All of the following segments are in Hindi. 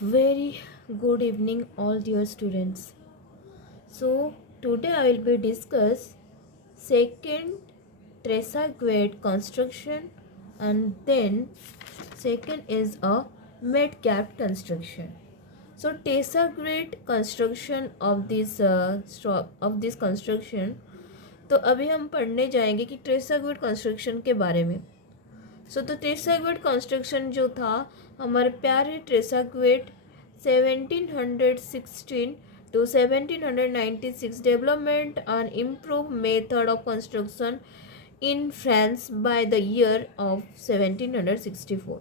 Very good evening, all dear students. So today I will be discuss second Tresaguet construction, and then second is a mid-cap construction. So Tresaguet construction of this construction. तो अभी हम पढ़ने जाएंगे कि ट्रेसागुएट कंस्ट्रक्शन के बारे में। तो ट्रेसागुएट कंस्ट्रक्शन जो था, हमारे प्यारे ट्रेसागुएट 1716 to 1796 development and improve method of construction in France by the year of 1764।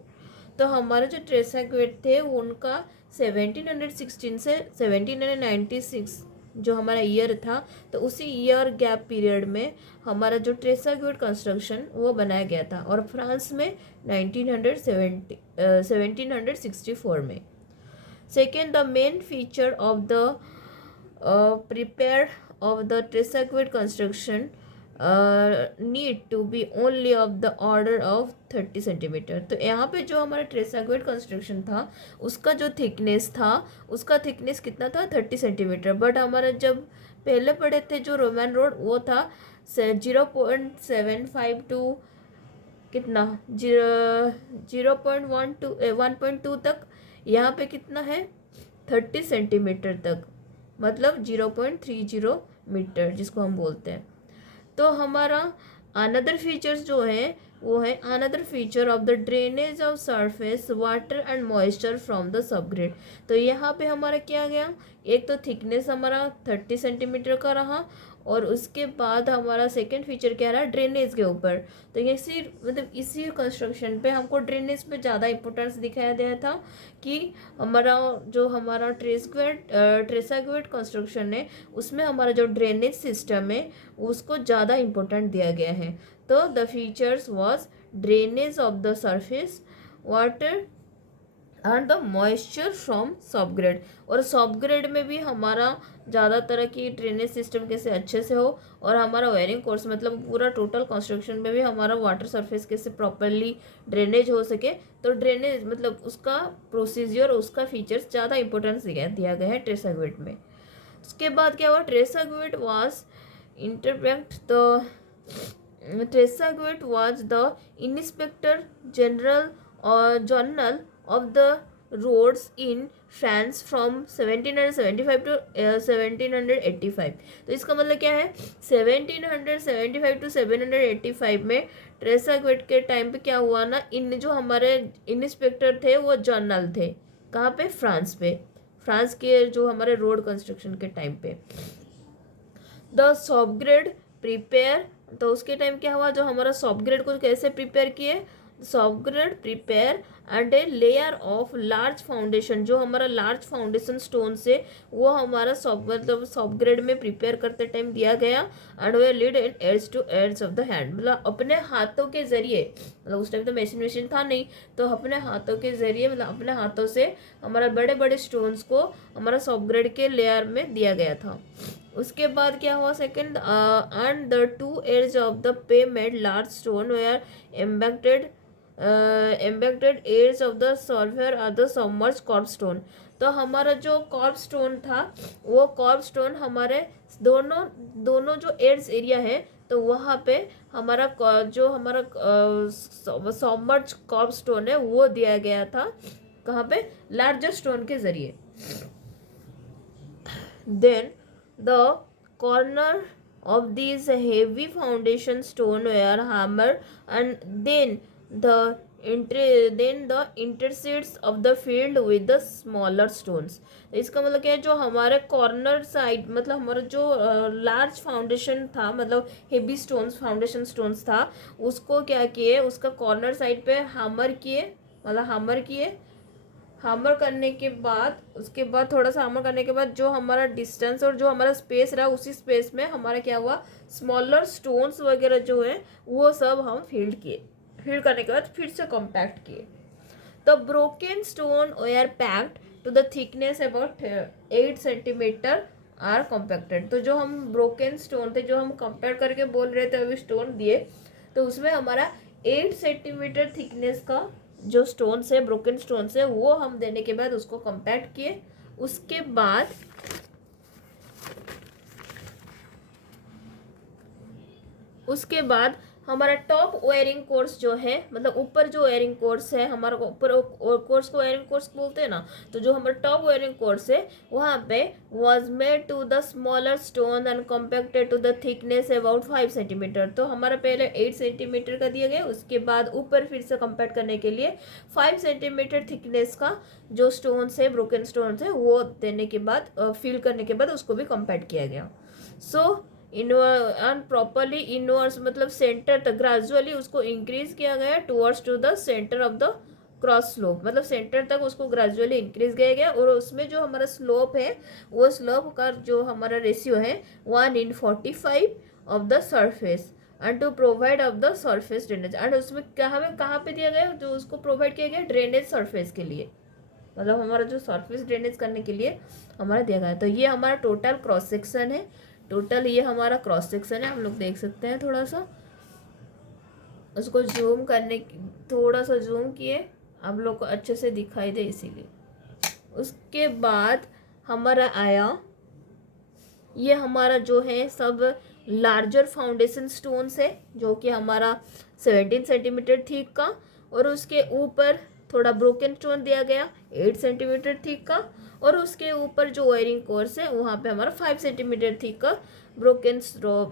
तो हमारे जो ट्रेसागुएट थे उनका 1716 से 1796 जो हमारा ईयर था, तो उसी ईयर गैप पीरियड में हमारा जो ट्रेसागुएट कंस्ट्रक्शन वो बनाया गया था, और फ्रांस में 1764 में। Second, the main feature of the prepare of the Tresaguet construction need to be only of the order of 30 centimetre. तो यहाँ पे जो हमारा ट्रेसागुएट कंस्ट्रक्शन था उसका जो थिकनेस था, उसका थिकनेस कितना था, 30 सेंटीमीटर। बट हमारा जब पहले पढ़े थे जो रोमन रोड, वो था 0.75 टू कितना 1.2 तक। यहाँ पे कितना है, 30 सेंटीमीटर तक, मतलब 0.30 मीटर जिसको हम बोलते हैं। तो हमारा अनदर फीचर्स जो है वो है another feature of the drainage of surface water and moisture from the subgrade. तो यहाँ पे हमारा क्या गया, एक तो थिकनेस हमारा 30 सेंटीमीटर का रहा, और उसके बाद हमारा सेकंड फीचर क्या रहा, ड्रेनेज के ऊपर। तो इसी मतलब इसी कंस्ट्रक्शन पे हमको ड्रेनेज पे ज़्यादा इंपॉर्टेंस दिखाया गया था कि हमारा ट्रेसागुएट कंस्ट्रक्शन है उसमें हमारा जो ड्रेनेज सिस्टम है उसको ज़्यादा इम्पोर्टेंट दिया गया है। तो the features was drainage of the surface water and the moisture from subgrade. और सबग्रेड में भी हमारा ज़्यादा तरह की ड्रेनेज सिस्टम कैसे अच्छे से हो, और हमारा वायरिंग कोर्स मतलब पूरा टोटल कंस्ट्रक्शन में भी हमारा वाटर सरफेस कैसे प्रॉपरली ड्रेनेज हो सके। तो ड्रेनेज मतलब उसका प्रोसीजर, उसका फीचर्स ज़्यादा इंपॉर्टेंस दिया गया है ट्रेसागुएट में। उसके बाद क्या हुआ, ट्रेसागुएट was the Inspector General or Journal of the roads in France from 1775 to 1785। तो इसका मतलब क्या है, 1775 टू 785 में ट्रेसागुएट के टाइम पे क्या हुआ ना, इन जो हमारे इंस्पेक्टर थे वो जर्नल थे, कहाँ पे, फ्रांस पे, फ्रांस के जो हमारे रोड कंस्ट्रक्शन के टाइम पे। द सबग्रेड प्रिपेयर, तो उसके टाइम क्या हुआ, जो हमारा सबग्रेड को कैसे प्रिपेयर किए, subgrade prepare and a layer of large foundation, जो हमारा लार्ज फाउंडेशन स्टोन से वो हमारा सबग्रेड में प्रिपेयर करते टाइम दिया गया। And way lead in ads to ads of the hand, मतलब अपने हाथों के जरिए, मतलब उस टाइम तो मशीन था नहीं, तो अपने हाथों के जरिए मतलब अपने हाथों से हमारा बड़े बड़े स्टोन्स को हमारा सबग्रेड के लेयर में दिया गया था। उसके बाद क्या हुआ, second, and the two ads of the pavement large stone were embedded edges of the shoulder are the submerged curb stone. तो हमारा जो कॉर्प स्टोन था, वो कॉर्प स्टोन हमारे दोनों जो एड्स एरिया है, तो वहाँ पे हमारा जो हमारा सबमर्ज कॉर्प स्टोन है वो दिया गया था, कहाँ पे, लार्जर स्टोन के जरिए। Then the corner of these heavy foundation stone were hammered, and then the intersects of the field with the smaller stones। तो इसका मतलब क्या है, जो हमारे कॉर्नर साइड मतलब हमारा जो लार्ज फाउंडेशन था, मतलब हेवी स्टोन्स फाउंडेशन स्टोन्स था, उसको क्या किए, उसका कॉर्नर साइड पे हैमर किए। हैमर करने के बाद, उसके बाद थोड़ा सा हैमर करने के बाद जो हमारा डिस्टेंस और जो हमारा स्पेस रहा, उसी स्पेस में हमारा क्या हुआ, स्मॉलर स्टोन्स वगैरह जो है वो सब हम फील्ड करने के बाद फिर से कॉम्पैक्ट किए। तो broken stone were packed to the thickness about 8 centimetre are compacted. तो जो हम ब्रोकन स्टोन थे, जो हम कंपेयर करके बोल रहे थे अभी स्टोन दिए, तो उसमें हमारा 8 सेंटीमीटर थिकनेस का जो स्टोन्स है, ब्रोकन स्टोन्स है, वो हम देने के बाद उसको कम्पैक्ट किए। उसके बाद हमारा टॉप वायरिंग कोर्स जो है, मतलब ऊपर जो वायरिंग कोर्स है हमारा, ऊपर कोर्स को वायरिंग कोर्स बोलते हैं ना, तो जो हमारा टॉप वायरिंग कोर्स है वहाँ पे was made to the smaller stone and compacted to the thickness about 5 centimetre. तो हमारा पहले 8 सेंटीमीटर का दिया गया, उसके बाद ऊपर फिर से कम्पैक्ट करने के लिए 5 सेंटीमीटर थिकनेस का जो स्टोन्स है, ब्रोकन स्टोन्स है, वो देने के बाद फिल करने के बाद उसको भी कम्पैक्ट किया गया। सो इनवर्ड प्रॉपरली इनवर्ड्स मतलब सेंटर तक ग्रेजुअली उसको इंक्रीज किया गया towards to the centre of the cross slope, मतलब सेंटर तक उसको ग्रेजुअली इंक्रीज किया गया। और उसमें जो हमारा स्लोप है वो स्लोप का जो हमारा रेशियो है 1:45 of the surface and to provide of the surface drainage. And उसमें कहाँ पे दिया गया, जो उसको प्रोवाइड किया गया ड्रेनेज सरफेस के लिए, मतलब हमारा जो सरफेस ड्रेनेज करने के लिए हमारा दिया गया है। तो ये हमारा टोटल क्रॉस सेक्शन है, टोटल ये हमारा क्रॉस सेक्शन है। हम लोग देख सकते हैं, थोड़ा सा उसको जूम करने, थोड़ा सा जूम किए आप लोग को अच्छे से दिखाई दे इसीलिए। उसके बाद हमारा आया, ये हमारा जो है सब लार्जर फाउंडेशन स्टोन्स है, जो कि हमारा 17 सेंटीमीटर थिक का, और उसके ऊपर थोड़ा ब्रोकन स्टोन दिया गया 8 सेंटीमीटर थिक का, और उसके ऊपर जो वायरिंग कोर्स है वहाँ पे हमारा 5 सेंटीमीटर थिक का ब्रोकन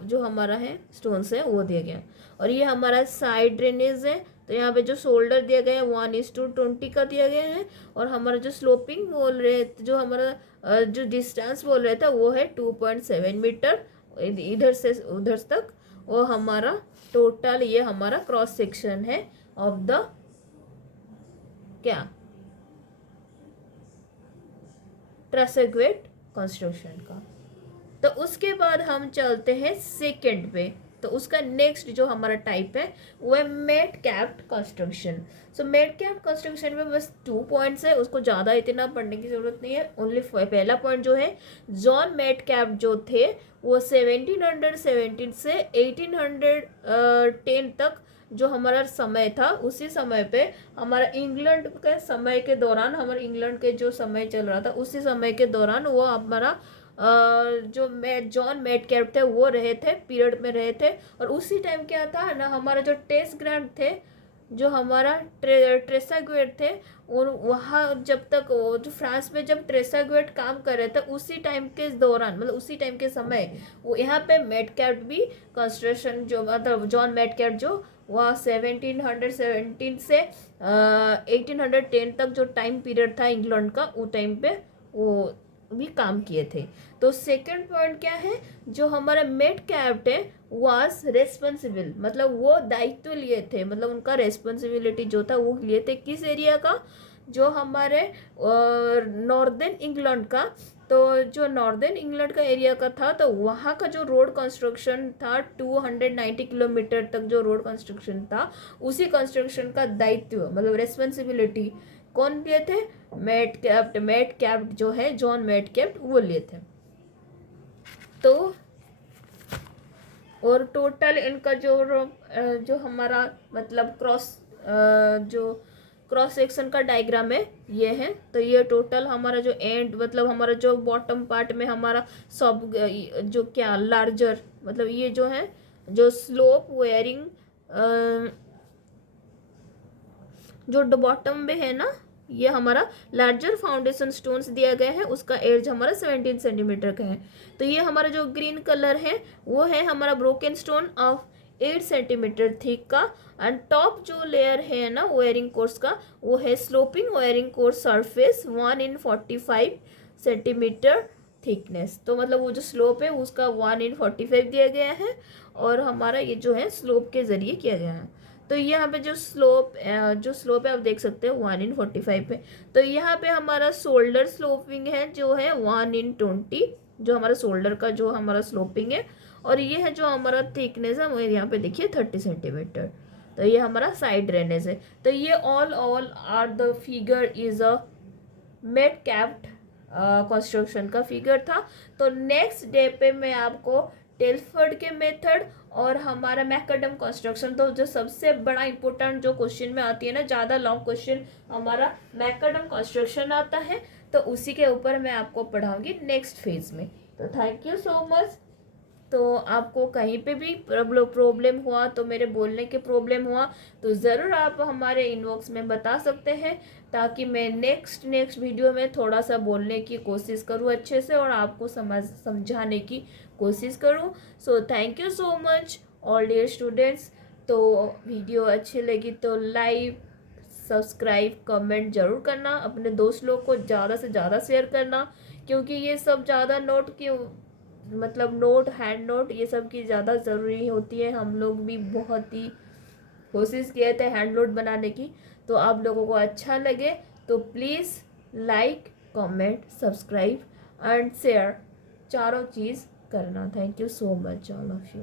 जो हमारा है स्टोन्स है वो दिया गया। और ये हमारा साइड ड्रेनेज है, तो यहाँ पे जो शोल्डर दिया गया है 1:20 का दिया गया है। और हमारा जो स्लोपिंग बोल रहे, जो हमारा जो डिस्टेंस बोल रहे था वो है 2.7 मीटर इधर से उधर तक। वो हमारा टोटल ये हमारा क्रॉस सेक्शन है ऑफ द क्या ट्रेसेग्वेट कंस्ट्रक्शन का। तो उसके बाद हम चलते हैं सेकंड पे। तो उसका नेक्स्ट जो हमारा टाइप है वो है मेट कैप्ड कंस्ट्रक्शन। सो मेट कैप्ड कंस्ट्रक्शन में बस 2 पॉइंट्स है, उसको ज़्यादा इतना पढ़ने की ज़रूरत नहीं है। ओनली पहला पॉइंट जो है, जॉन मेटकैप जो थे वो 1717 से 1810 तक जो हमारा समय था, उसी समय पे हमारा इंग्लैंड के समय के दौरान, हमारे इंग्लैंड के जो समय चल रहा था उसी समय के दौरान वो हमारा जो जॉन मेटकैप थे वो रहे थे, पीरियड में रहे थे। और उसी टाइम क्या था ना, हमारा जो टेस्ट ग्रांट थे, जो हमारा ट्रेसागुएट थे, और वहाँ जब तक जो फ्रांस में जब ट्रेसागुएट काम कर रहे थे उसी टाइम के दौरान, मतलब उसी टाइम के समय वो यहाँ पे मेटकैप भी कंस्ट्रक्शन, जो मतलब जॉन मेटकैप जो वह 1717 से 1810 तक जो टाइम पीरियड था इंग्लैंड का, वो टाइम पे वो भी काम किए थे। तो सेकंड पॉइंट क्या है, जो हमारा मेटकैप है वाज रेस्पॉन्सिबल, मतलब वो दायित्व लिए थे, मतलब उनका रेस्पॉन्सिबिलिटी जो था वो लिए थे किस एरिया का, जो हमारे नॉर्दर्न इंग्लैंड का। तो जो नॉर्दर्न इंग्लैंड का एरिया का था, तो वहाँ का जो रोड कंस्ट्रक्शन था 290 किलोमीटर तक जो रोड कंस्ट्रक्शन था, उसी कंस्ट्रक्शन का दायित्व मतलब रेस्पॉन्सिबिलिटी कौन लिए थे, मेटकैप जो है जॉन मेटकैप वो लिए थे। तो और टोटल इनका जो हमारा मतलब क्रॉस सेक्शन का डायग्राम है ये है। तो ये टोटल हमारा जो एंड मतलब हमारा जो बॉटम पार्ट में हमारा सब जो क्या लार्जर मतलब ये जो है जो स्लोप वेयरिंग जो बॉटम में है ना, ये हमारा लार्जर फाउंडेशन स्टोन्स दिया गया है, उसका एज हमारा 17 सेंटीमीटर का है। तो ये हमारा जो ग्रीन कलर है वो है हमारा broken stone of 8 centimetre thick का। एंड टॉप जो लेयर है ना वायरिंग कोर्स का, वो है sloping wiring course surface 1:45 centimetre thickness. तो मतलब वो जो स्लोप है उसका 1:45 दिया गया है, और हमारा ये जो है स्लोप के जरिए किया गया है। तो यहाँ पे जो स्लोप है आप देख सकते हो 1:45 पे। तो यहाँ पे हमारा शोल्डर स्लोपिंग है जो है 1:20, जो हमारा शोल्डर का जो हमारा स्लोपिंग है। और ये है जो हमारा थिकनेस है वो यहाँ पे देखिए 30 सेंटीमीटर। तो ये हमारा साइड ड्रेनेज है। तो ये all are the figure is a Metcalf construction का फिगर था। तो नेक्स्ट डे पे मैं आपको टेलफर्ड के मेथड और हमारा मैकडम कंस्ट्रक्शन। तो जो सबसे बड़ा इंपॉर्टेंट जो क्वेश्चन में आती है ना, ज़्यादा लॉन्ग क्वेश्चन, हमारा मैकडम कंस्ट्रक्शन आता है, तो उसी के ऊपर मैं आपको पढ़ाऊंगी नेक्स्ट फेज में। तो थैंक यू सो मच। तो आपको कहीं पे भी प्रॉब्लम हुआ, तो मेरे बोलने के प्रॉब्लम हुआ, तो ज़रूर आप हमारे इनबॉक्स में बता सकते हैं, ताकि मैं नेक्स्ट वीडियो में थोड़ा सा बोलने की कोशिश करूँ अच्छे से और आपको समझाने की कोशिश करूँ। So thank you so much all dear students. तो वीडियो अच्छी लगी तो लाइक, सब्सक्राइब, कमेंट जरूर करना, अपने दोस्त लोग को ज़्यादा से ज़्यादा शेयर करना, क्योंकि ये सब ज़्यादा नोट की मतलब नोट, हैंड नोट, ये सब की ज़्यादा ज़रूरी होती है। हम लोग भी बहुत ही कोशिश किए थे हैंड नोट बनाने की, तो आप लोगों को अच्छा लगे तो please like, comment, subscribe and share, चारों चीज़ करना। Thank you so much all of you.